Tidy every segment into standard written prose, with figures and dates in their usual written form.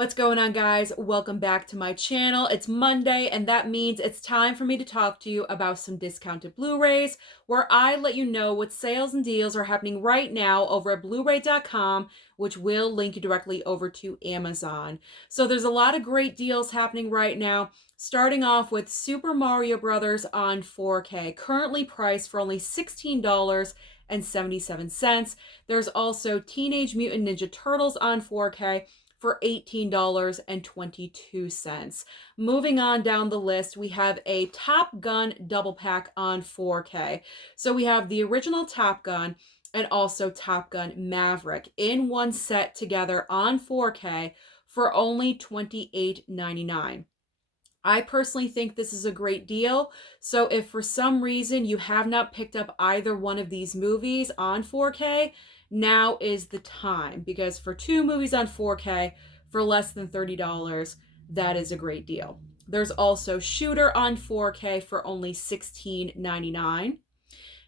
What's going on, guys? Welcome back to my channel. It's Monday, and that means it's time for me to talk to you about some discounted Blu-rays, where I let you know what sales and deals are happening right now over at Blu-ray.com, which will link you directly over to Amazon. So there's a lot of great deals happening right now, starting off with Super Mario Brothers on 4K, currently priced for only $16.77. There's also Teenage Mutant Ninja Turtles on 4K for $18.22. Moving on down the list, we have a Top Gun double pack on 4K. So we have the original Top Gun and also Top Gun Maverick in one set together on 4K for only $28.99. I personally think this is a great deal. So if for some reason you have not picked up either one of these movies on 4K, now is the time, because for two movies on 4K for less than $30, that is a great deal. There's also Shooter on 4K for only $16.99.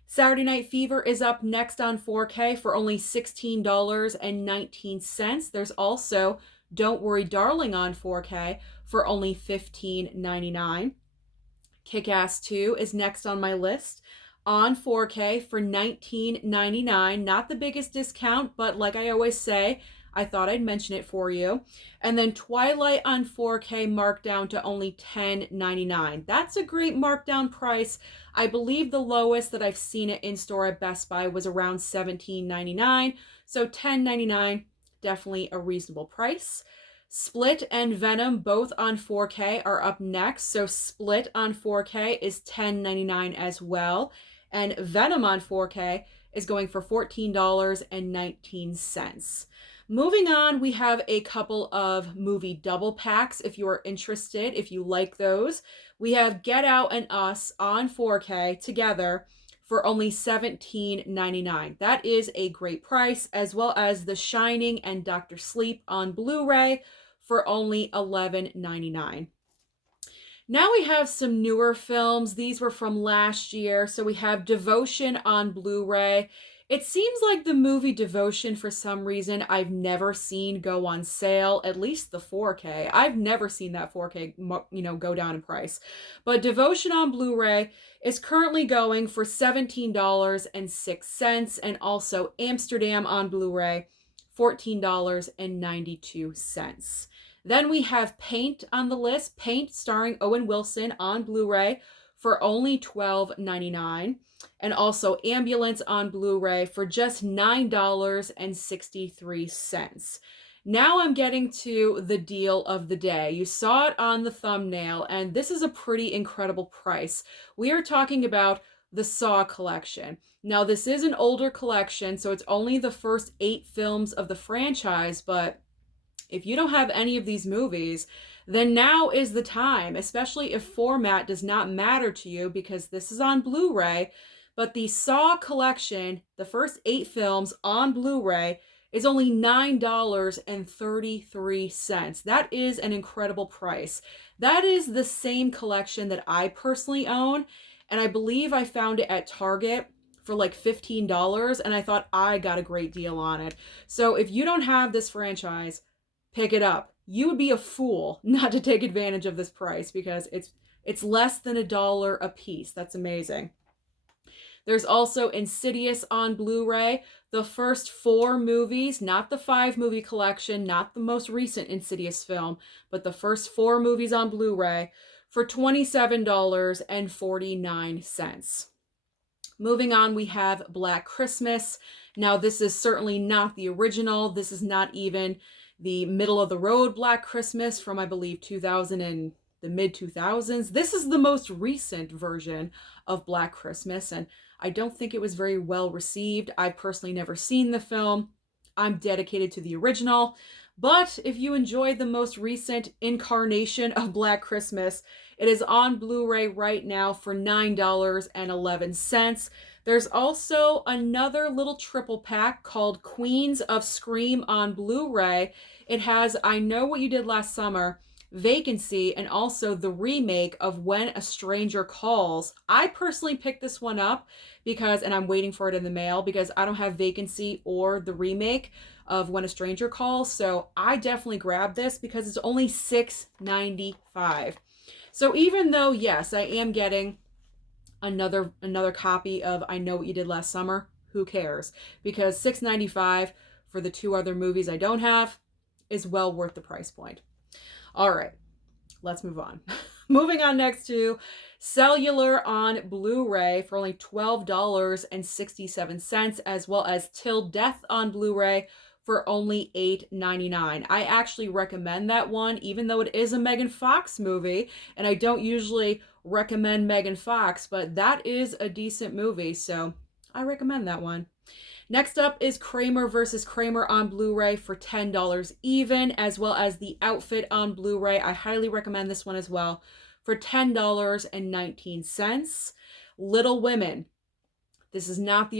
Saturday Night Fever is up next on 4K for only $16.19. There's also Don't Worry Darling on 4K for only $15.99. Kick-Ass 2 is next on my list on 4K for $19.99. Not the biggest discount, but like I always say, I thought I'd mention it for you. And then Twilight on 4K marked down to only $10.99. That's a great markdown price. I believe the lowest that I've seen it in store at Best Buy was around $17.99. So $10.99, definitely a reasonable price. Split and Venom, both on 4K, are up next. So Split on 4K is $10.99 as well. And Venom on 4K is going for $14.19. Moving on, we have a couple of movie double packs if you are interested, if you like those. We have Get Out and Us on 4K together for only $17.99. That is a great price, as well as The Shining and Dr. Sleep on Blu-ray for only $11.99. Now we have some newer films. These were from last year. So we have Devotion on Blu-ray. It seems like the movie Devotion, for some reason, I've never seen go on sale, at least the 4K. I've never seen that 4K, go down in price. But Devotion on Blu-ray is currently going for $17.06, and also Amsterdam on Blu-ray, $14.92. Then we have Paint on the list. Paint starring Owen Wilson on Blu-ray for only $12.99. And also Ambulance on Blu-ray for just $9.63. Now I'm getting to the deal of the day. You saw it on the thumbnail, and this is a pretty incredible price. We are talking about the Saw collection. Now, this is an older collection, so it's only the first 8 films of the franchise, but if you don't have any of these movies, then now is the time, especially if format does not matter to you, because this is on Blu-ray. But the Saw collection, the first 8 films on Blu-ray, is only $9.33. That is an incredible price. That is the same collection that I personally own, and I believe I found it at Target for like $15, and I thought I got a great deal on it. So if you don't have this franchise, pick it up. You would be a fool not to take advantage of this price, because it's less than $1 a piece. That's amazing. There's also Insidious on Blu-ray. The first 4 movies, not the 5-movie collection, not the most recent Insidious film, but the first 4 movies on Blu-ray for $27.49. Moving on, we have Black Christmas. Now, this is certainly not the original. This is not even the middle-of-the-road Black Christmas from, I believe, 2000 and the mid-2000s. This is the most recent version of Black Christmas, and I don't think it was very well received. I've personally never seen the film. I'm dedicated to the original. But if you enjoyed the most recent incarnation of Black Christmas, it is on Blu-ray right now for $9.11. There's also another little triple pack called Queens of Scream on Blu-ray. It has I Know What You Did Last Summer Vacancy, and also the remake of When a Stranger Calls. I personally picked this one up because, and I'm waiting for it in the mail because I don't have Vacancy or the remake of When a Stranger Calls. So I definitely grabbed this because it's only $6.95. So even though, yes, I am getting another copy of I Know What You Did Last Summer, who cares? Because $6.95 for the two other movies I don't have is well worth the price point. All right, let's move on. Moving on next to Cellular on Blu-ray for only $12.67, as well as Till Death on Blu-ray for only $8.99. I actually recommend that one, even though it is a Megan Fox movie, and I don't usually recommend Megan Fox, but that is a decent movie, so I recommend that one. Next up is Kramer vs. Kramer on Blu-ray for $10 even, as well as The Outfit on Blu-ray. I highly recommend this one as well for $10.19. Little Women. This is not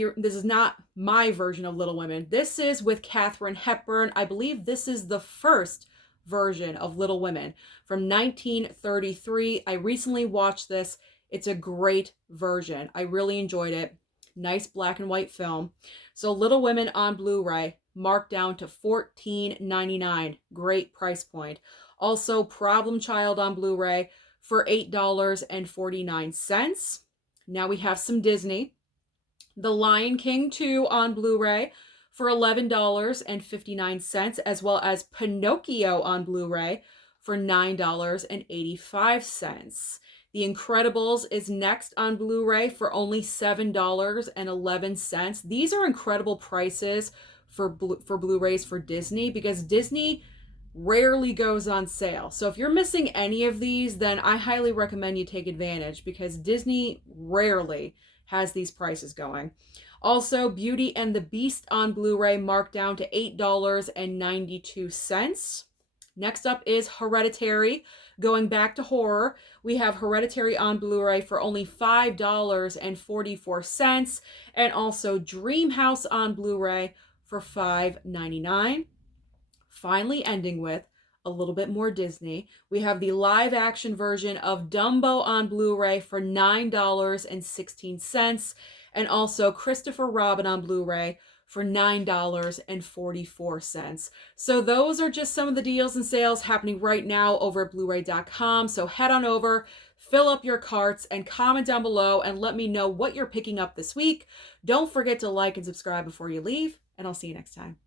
my version of Little Women. This is with Katharine Hepburn. I believe this is the first version of Little Women from 1933. I recently watched this. It's a great version. I really enjoyed it. Nice black and white film. So Little Women on Blu-ray, marked down to $14.99. Great price point. Also Problem Child on Blu-ray for $8.49. Now we have some Disney. The Lion King 2 on Blu-ray for $11.59, as well as Pinocchio on Blu-ray for $9.85. The Incredibles is next on Blu-ray for only $7.11. These are incredible prices for Blu-rays for Disney because Disney rarely goes on sale. So if you're missing any of these, then I highly recommend you take advantage because Disney rarely has these prices going. Also, Beauty and the Beast on Blu-ray marked down to $8.92. Next up is Hereditary. Going back to horror, we have Hereditary on Blu-ray for only $5.44, and also Dream House on Blu-ray for $5.99. Finally, ending with a little bit more Disney, we have the live action version of Dumbo on Blu-ray for $9.16, and also Christopher Robin on Blu-ray for $9.44. So those are just some of the deals and sales happening right now over at Blu-ray.com. So head on over, fill up your carts, and comment down below and let me know what you're picking up this week. Don't forget to like and subscribe before you leave, and I'll see you next time.